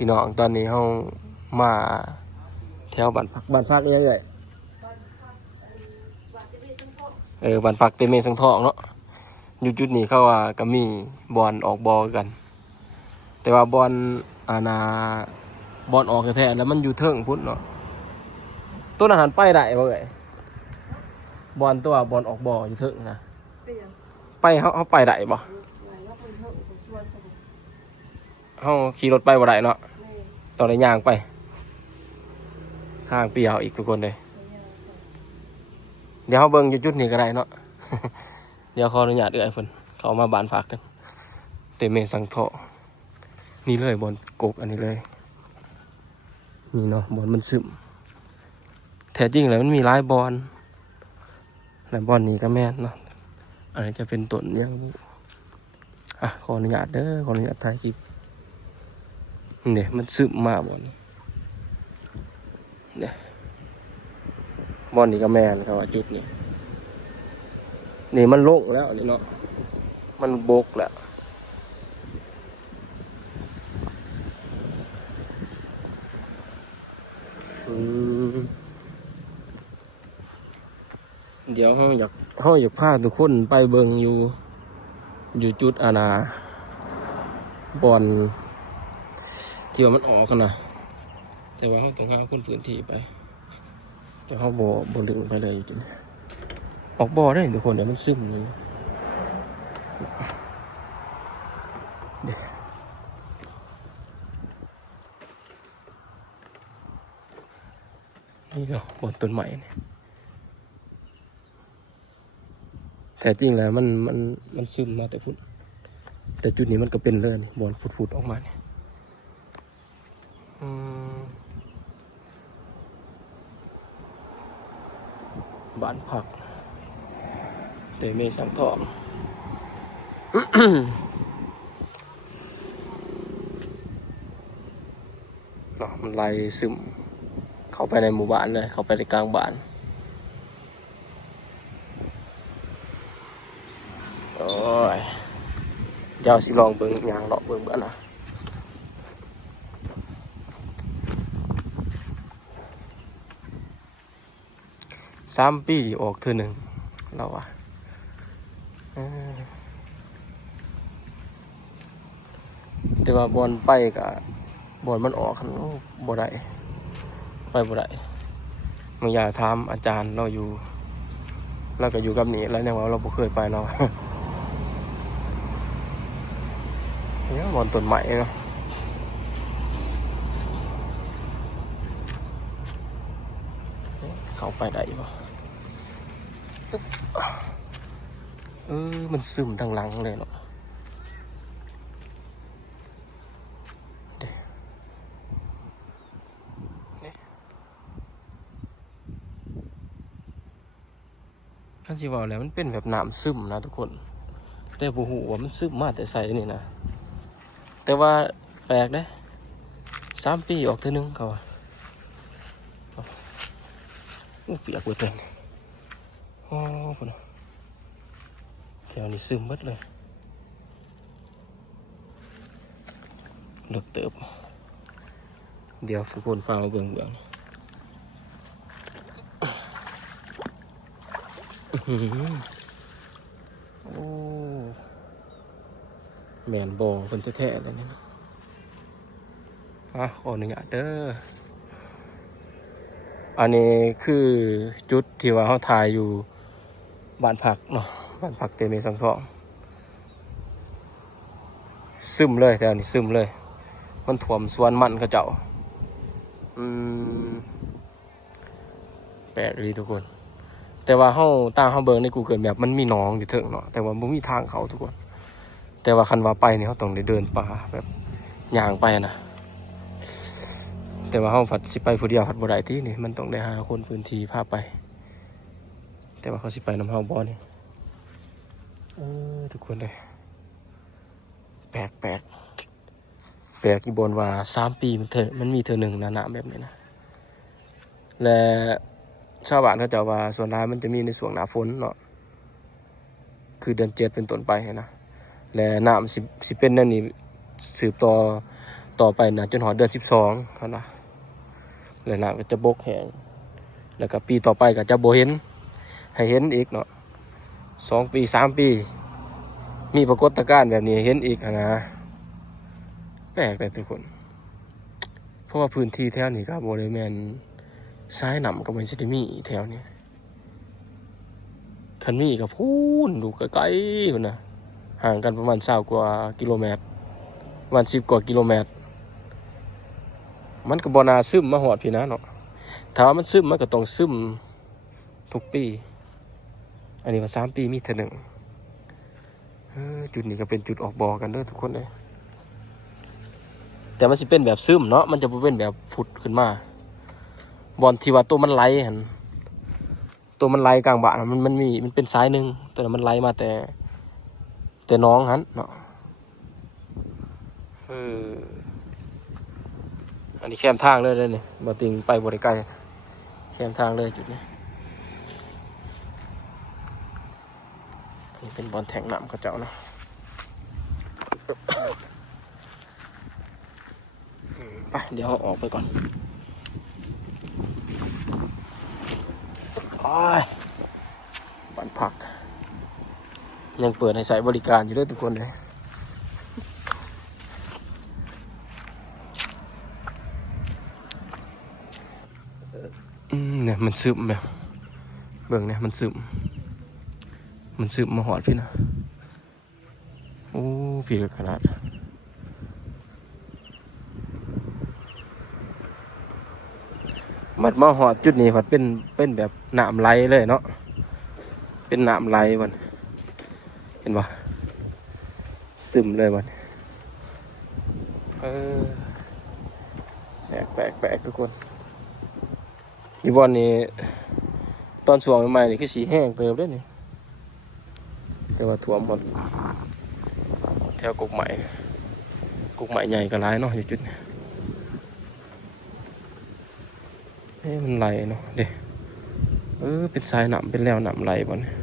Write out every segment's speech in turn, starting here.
พี่น้องตอนนี้เฮามาแถวบ้านพักบ้านพักยังไงเออบ้านพักเตเมสังทองเนาะอยู่จุดนี้เขาว่าก็มีบอลออกบอลกัน แต่ว่าบอลอานาบอลออกแท้ๆแล้วมันอยู่เทิงพุ่นเนาะต้นอาหารไปได้บ่เอ่ยบอลตัวบอลออกบอลอยู่เทิงนะเปลี่ยนไปเขาเขาไปได้บ่ไหนว่าคนเถอะคนชวนเขาบอกเขาขี่รถไปบ่ได้เนาะแม่ ตอนได้ย่างไป ทางเปียวอีกทุกคนเลย เดี๋ยวเขาเบิ่งอยู่จุดนี้ก็ได้เนาะ เดี๋ยวขออนุญาตเอื้อยเพิ่นเขามาบานพักกันเตเมสังเถาะนี่เลยบอลกกอันนี้เลย นี่เนาะบอลมันซึมแท้จริงแล้วมันมีหลายบอลและบอลนี้ก็แม่นเนาะ อันนี้จะเป็นต้นเลี้ยงอะขออนุญาตเด้อขออนุญาตถ่ายคลิป เนี่ยมันซึมมากบอลเนี่ยบอลนี้ก็แมนครับว่าจุดนี้นี่มันโล่งแล้วนี่เนาะมันบกแล้วเดี๋ยวเขาอยากเขาอยากพาทุกคนไปเบิงอยู่ อยู่จุดอาณาบอล ที่ว่ามันออกกันนะแต่ว่าเขาต้องหาคนพื้นที่ไป แต่เขาบ่บ่ดึงไปเลยจริงออกบ่อได้ทุกคนเดี๋ยวมันซึมเลยนี่เนาะบนต้นใหม่เนี่ยแต่จริงแล้วมันมันมันซึมมาแต่พุ่นแต่จุดนี้มันก็เป็นเลยนี่บอลฟุดๆออกมาเนี่ย อืมบ้านผักเตเมสังทองเนาะมันไล่ซึม เข้าไปในหมู่บ้านเลย เข้าไปในกลางบ้านโอ้ยเดี๋ยวสิลองเบิ่งยางเลาะเบิ่งบ้านนะ สามปีออกเธอหนึ่งเราอะแต่ว่าบอลไปกับบอลมันออกคันบ่ได้ไปบ่ได้มึงอย่าถามอาจารย์เราอยู่เราก็อยู่กับนี่แล้วเนี่ยว่าเราบ่เคยไปเราเนี่ยบอลต้นใหม่เนาะเข้าไปได้ปะ เออ มันซึมทางหลังเลยเนาะขั้นสิบอกแล้วมันเป็นแบบน้ำซึมนะทุกคน แต่บูหูว่ามันซึมมาแต่ใส่นี่นะ แต่ว่าแปลกนะสามปีออกเท่อนึงเขาอู้เปียกเบิดเลยโอ้คนนะ วนี้ซึมเบิดเลยเลิกเติบ เดี๋ยวทุกคนฟังมาเบิ่งเบิ่งอื้อหือโอ้แมนบอเป็นแท้ๆเลยนี่นะอะขออนุญาตเด้ออันนี้คือจุดที่ว่าเขาถ่ายอยู่บ้านพักเนาะ บ้านพักเตมีสังทอง ซึมเลยแถวนี้ซึมเลย มันถ่วมสวนมันเขาเจ้า อืม แปลกดีทุกคน แต่ว่าเขาตาเขาเบิงใน Google แบบมันมีหน้องอยู่เถิงเนาะแต่ว่ามันมีทางเขาทุกคน แต่ว่าคันว่าไปเนี่ยเขาต้องได้เดินป่าแบบย่างไปนะแต่ว่าเขาผัดสิไปผู้เดียวผัดบ่ได้ที่นี่มันต้องได้หาคนพื้นที่พาไป แต่ว่าเขาสิไปน้ำเฮาบ่นี่ เออทุกคนเลยแปลกแปลกแปลกอีบนว่าสามปีมันเถอมันมีเธอหนึ่งนะนะแบบนี้นะ และชาวบ้านเขาจะว่าส่วนร้ายมันจะมีในส่วนหนาฝนเนาะคือเดือนเจ็ดเป็นต้นไปนะและน้ำสิสิเป็นนั่นนี่สืบต่อต่อไปนะจนหอดเดือนสิบสองเขานะแล้วน้ำก็จะบกแห้งแล้วก็ปีต่อไปก็จะโบเห็น ให้เห็นอีกเนาะ สองปีสามปี มีปรากฏการณ์แบบนี้เห็นอีกอะนะ แปลกเลยทุกคน เพราะว่าพื้นที่แถวนี้ครับบริเวณซ้ายหนำกับมันจะมีแถวนี้คันมีกับพูนดูไกลๆคนนะห่างกันประมาณสากว่ากิโลเมตรประมาณสิบกว่ากิโลเมตร มันก็บบนาซึมมาหอดพี่นะเนาะถ้าว่ามันซึมมันก็ต้องซึมทุกปี อันนี้ว่าสามปีมีเท่าหนึ่งจุดนี้ก็เป็นจุดออกบอกันเด้อทุกคนเลยแต่มันจะเป็นแบบซึมเนาะมันจะบ่เป็นแบบฟุดขึ้นมา บอลที่ว่าตัวมันไหลหันตัวมันไหลกลางบ่าน่ะมันมันมีมันเป็นสายหนึ่งแต่มันไหลมาแต่ แต่น้องหันเนาะเอออันนี้แคมทางเลยเลยเนี่บ่ติงไปบริไกลแคมทางเลยจุดนี้ นนี้เป็นบอลแทงน้ำเขาเจ้าเนาะไปเดี๋ยวออกไปก่อนโอ้ยบ้านพัก ยังเปิดให้ใช้บริการอยู่ด้วยทุกคนเลยเนี่ยมันซึมแบบเบิ่งเนี่ยมันซึม มันซึมมาหอดพี่นะโอ้พี่ขนาดมันมาหอดจุดนี้มันเป็นเป็นแบบหนามไหลเลยเนาะเป็นหนามไหลมันเห็นปะซึมเลยมันเออแปลกแปลกแปลกทุกคนอีบอลนี้ตอนช่วงใหม่ๆนี่คือสีแห้งเติมด้วยนี่ แต่ว่าถ่วมหมดแถวกกใหม่กกใหม่ใหญ่ก็ร้ายเนาะอยู่จุดนี้เอ้มันไหลเนาะเด้เออเป็นสายหนำเป็นแล้วหนำไหลบ่เนี่ย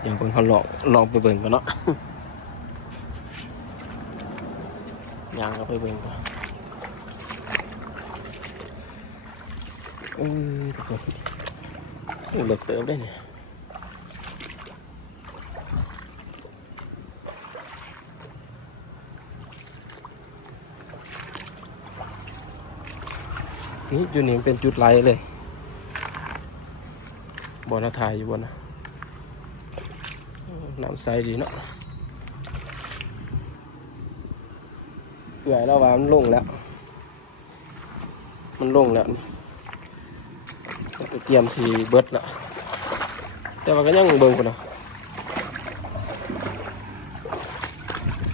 เดี๋ยวเบิ่งเขาลองลองไปเบิ่งกันเนาะยังก็ไปเบิ่งก่อนเออทุกคนโอ้เลิกเติมได้เนี่ย นี่อยู่นี่เป็นจุดไหลเลยบอลถ่ายอยู่บนนะน้ำใสดีเนาะเปื่อยแล้วว่ามันลงแล้ว มันลงแล้วนี่แล้วก็เตรียมสีเบิดละแต่ว่าก็ยังเบิ่งคนนะ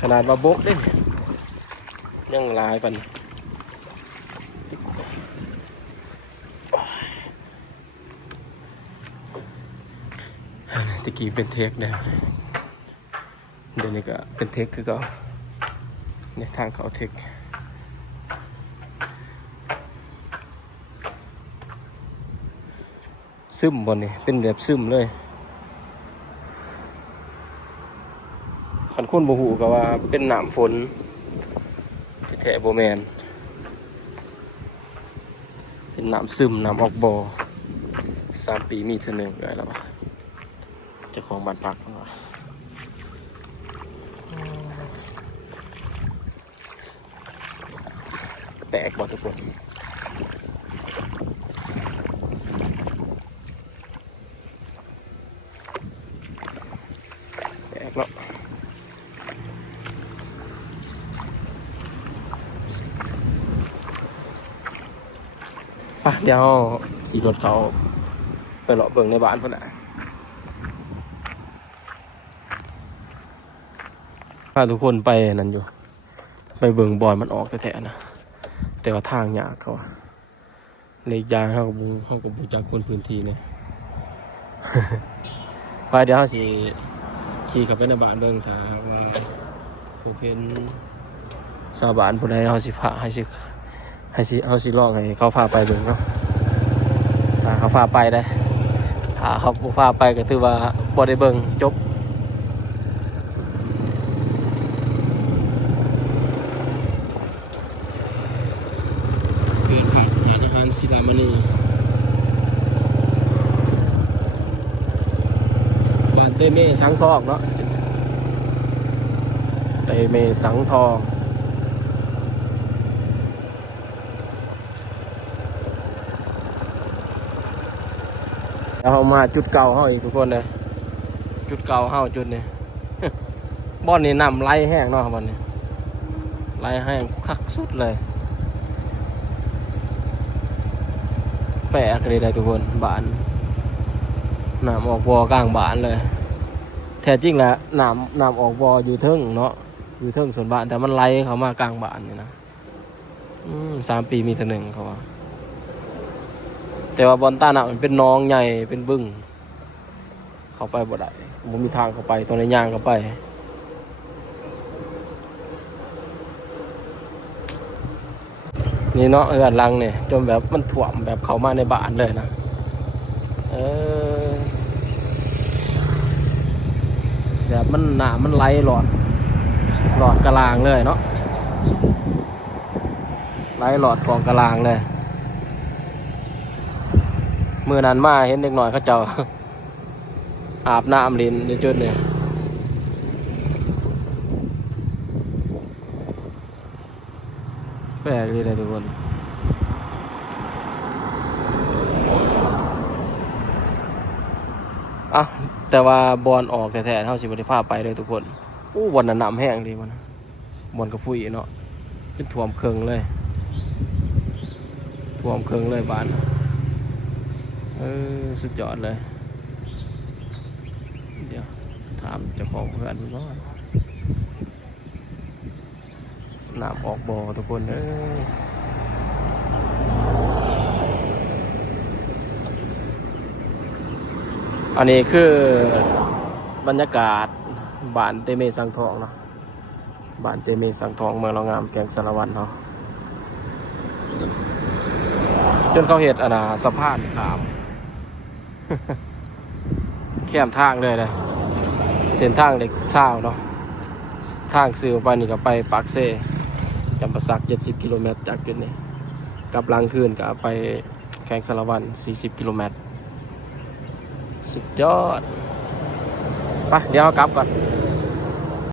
ขนาดว่าบกเด้ยังลายปัน ตะกี้เป็นเทคเนี่ยเดี๋ยวนี้ก็เป็นเทคคือก็ในทางเขาเทคซึมบนนี่เป็นแบบซึมเลยขันคุนบ่หูก็ว่าเป็นหนามฝนที่แท้โบแมน เป็นหนามซึมหนามออกบอสามปีมีเท่านึงเลยแล้วปะ จ้าของบ้านพักเนาะแปลกบ่ทุกคนแปลกเนาะไปเดี๋ยวขี่รถเขาไปเลาะเบิ่งในบ้านพ่อนน่ะาทุกคนไปนั่นอยู่ ไปเบิงบอลมันออกแต่แท้ๆนะ แต่ว่าทางยากเขาเลยยางเขากับบูเขากับบูจากคนพื้นที่เนี่ยไปเดี๋ยวเขาสิขี่กับไปในบ้านเบิงถ้าว่าผู้เพิ่นชาบ้านผู้ใดเขาสิพาให้สิให้สิเขาสิลองให้เขาพาไปเบิงเนาะถ้าเขาพาไปได้ถ้าเขาบ่พาไปก็ถือว่าบ่ได้เบิงจบ อ ศิลามณีบ้าน เมสังทองเนาะเตเมสังทองแล้วเรามาจุดเก่าเฮาอีกทุกคนเลยจุดเก่าเฮาจุดนี้บ่อนนี้นำไหลแห้งเนาะบ่อนนี้ไหลแห้งคักสุดเลยแปลกเลยได้ทุกคนบานน้ำออกบ่อกลางบานเลย แท้จริงแล้วน้ำน้ำออกบ่ออยู่เทิงเนาะอยู่เทิงส่วนบ้านแต่มันไหลเข้ามากลางบ้านนี่นะสามปีมีแต่หนึ่งเขาว่า แต่ว่าบอลต้าน่ะมันเป็นน้องใหญ่เป็นบึ้งเข้าไปบ่ได้ผมมีทางเข้าไปตรงในย่างเข้าไปนี่เนาะเอือนลังเนี่ยจนแบบมันถ่วมแบบเขามาในบ้านเลยนะ เออ แบบมันหนามันไหลหลอดหลอดกระลางเลยเนาะไหลหลอดกรองกระลางเลยมือนั้นมาเห็นเด็กหน่อยเขาเจ้าอาบน้ำลินในจุดเนี่ยแปลกดีเลยทุกคน อะแต่ว่าบอลออกแท้ๆเท่าสิบริภาพไปเลยทุกคนอู้บอลน่ะน้ำแห้งดีมันบอลกระฟุยเนาะเป็นท่วมเคืองเลยท่วมเคืองเลยบ้านเออสุดยอดเลยเดี๋ยวถามเจ้าของเพื่อนน้อยน้ำออกบ่อทุกคนเอ้ย อันนี้คือบรรยากาศบ้านเตเมสังทองเนาะบ้านเตเมสังทองเมืองเรางามแกงสารวันเนาะจนเขาเห็ดอนน่ะสะพานขามแคมทางเลยเลยเส้นทางเด็กเช้าเนาะทางซื้อไปนี่ก็ไปปากเซจำปาสัก70กิโลเมตรจากจุดนี้กลับลังคืนก็ไปแข่งสารวัน40กิโลเมตร สุดยอดไปเดี๋ยวกลับก่อน